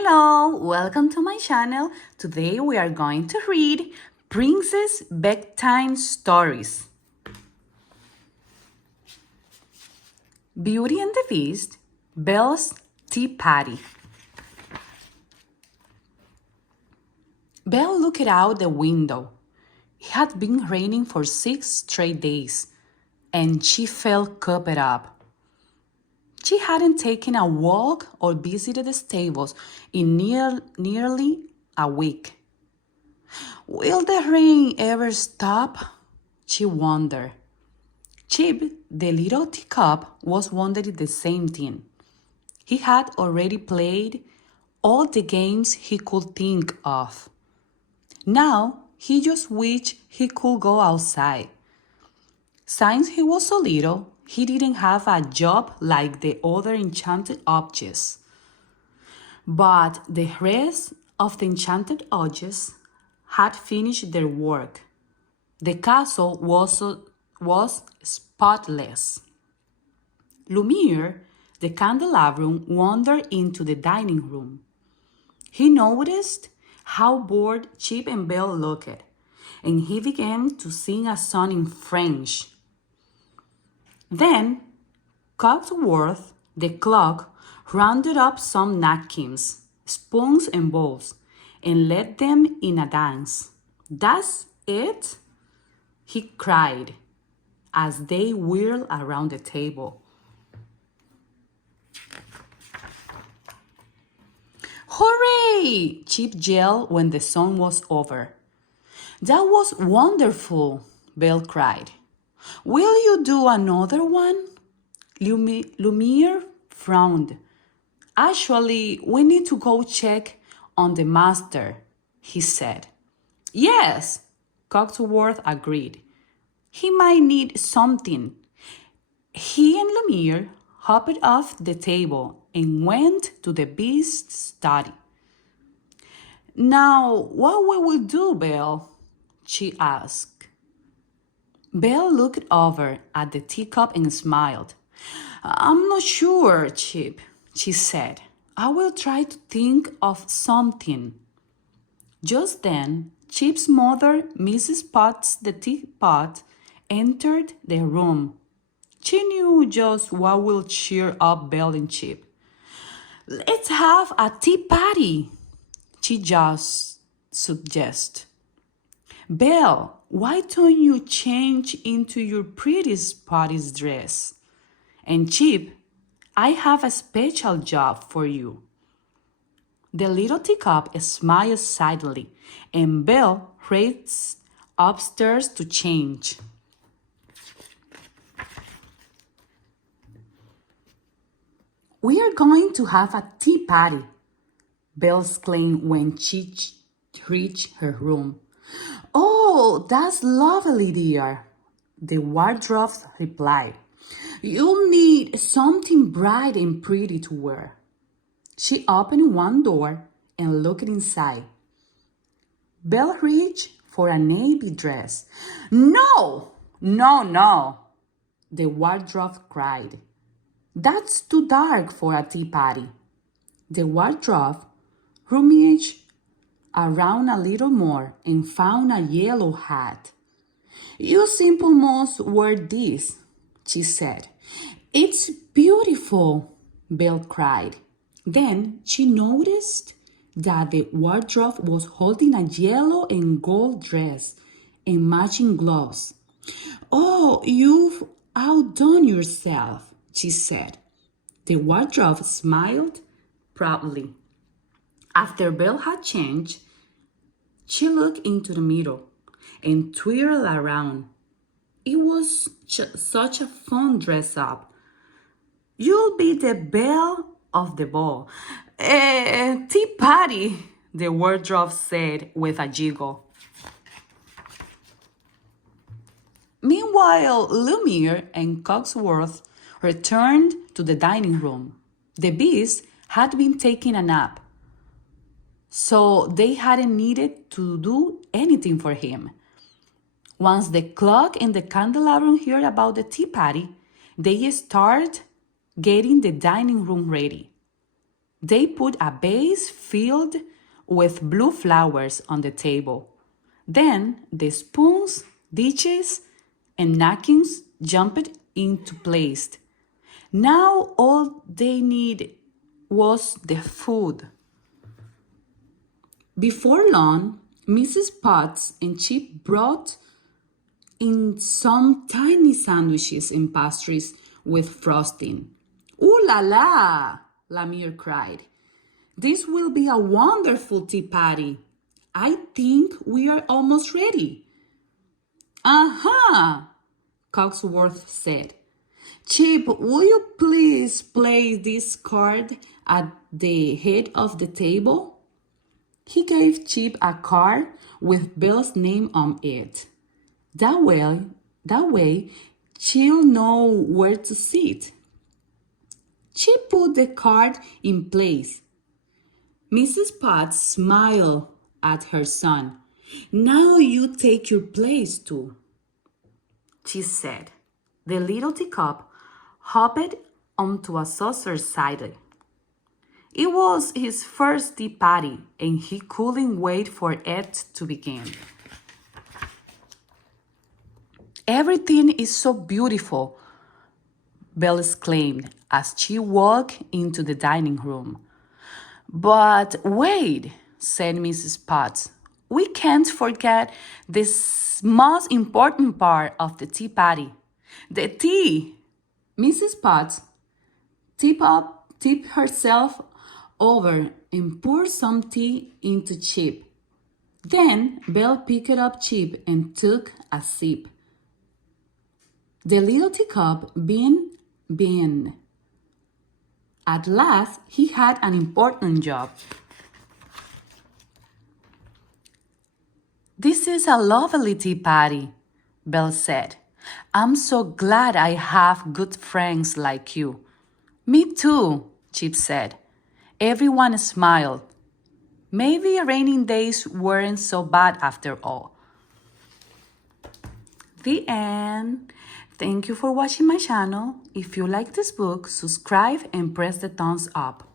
Hello, welcome to my channel. Today we are going to read Princess Bedtime Stories. Beauty and the Beast, Belle's Tea Party. Belle looked out the window. It had been raining for 6 straight days, and she felt cooped up. She hadn't taken a walk or visited the stables in nearly a week. Will the rain ever stop? She wondered. Chip, the little teacup, was wondering the same thing. He had already played all the games he could think of. Now he just wished he could go outside. Since he was so little, he didn't have a job like the other enchanted objects. But the rest of the enchanted objects had finished their work. The castle was spotless. Lumiere, the candelabrum, wandered into the dining room. He noticed how bored Chip and Belle looked, and he began to sing a song in French. Then Cogsworth, the clock, rounded up some napkins, spoons, and bowls, and led them in a dance. "That's it?" he cried as they whirled around the table. "Hooray!" Chip yelled when the song was over. "That was wonderful," Belle cried. "Will you do another one?" Lumiere frowned. "Actually, we need to go check on the master," he said. "Yes," Cogsworth agreed. "He might need something." He and Lumiere hopped off the table and went to the beast's study. "Now, what will we do, Belle?" she asked. Belle looked over at the teacup and smiled. "I'm not sure, Chip," she said. "I will try to think of something." Just then, Chip's mother, Mrs. Potts the teapot, entered the room. She knew just what will cheer up Belle and Chip. "Let's have a tea party," she just suggested. "Belle, why don't you change into your prettiest party's dress? And Chip, I have a special job for you." The little teacup smiled sadly, and Belle raced upstairs to change. "We are going to have a tea party," Belle exclaimed when she reached her room. "Oh, that's lovely, dear," the wardrobe replied. "You'll need something bright and pretty to wear." She opened one door and looked inside. Belle reached for a navy dress. "No, no, no," the wardrobe cried. "That's too dark for a tea party." The wardrobe rummaged around a little more and found a yellow hat. "You simply must wear this," she said. "It's beautiful," Belle cried. Then she noticed that the wardrobe was holding a yellow and gold dress and matching gloves. "Oh, you've outdone yourself," she said. The wardrobe smiled proudly. After Belle had changed, she looked into the mirror and twirled around. It was such a fun dress up. "You'll be the belle of the ball." Tea party," the wardrobe said with a giggle. Meanwhile, Lumiere and Cogsworth returned to the dining room. The beast had been taking a nap, so they hadn't needed to do anything for him. Once the clock and the candelabrum heard about the tea party, they started getting the dining room ready. They put a vase filled with blue flowers on the table. Then the spoons, dishes, and napkins jumped into place. Now all they needed was the food. Before long, Mrs. Potts and Chip brought in some tiny sandwiches and pastries with frosting. Ooh la la! Lemire cried. This will be a wonderful tea party. I think we are almost ready. Aha! Cogsworth said. Chip, will you please place this card at the head of the table? He gave Chip a card with Belle's name on it. That way, she'll know where to sit. Chip put the card in place. Mrs. Potts smiled at her son. Now you take your place too, she said. The little teacup hopped onto a saucer side. It was his first tea party, and he couldn't wait for it to begin. Everything is so beautiful, Belle exclaimed as she walked into the dining room. But wait, said Mrs. Potts. We can't forget this most important part of the tea party. The tea! Mrs. Potts tipped herself over and poured some tea into Chip. Then Belle picked up Chip and took a sip. The little teacup beamed. At last, he had an important job. This is a lovely tea party, Belle said. I'm so glad I have good friends like you. Me too, Chip said. Everyone smiled. Maybe raining days weren't so bad after all. The end. Thank you for watching my channel. If you like this book, subscribe and press the thumbs up.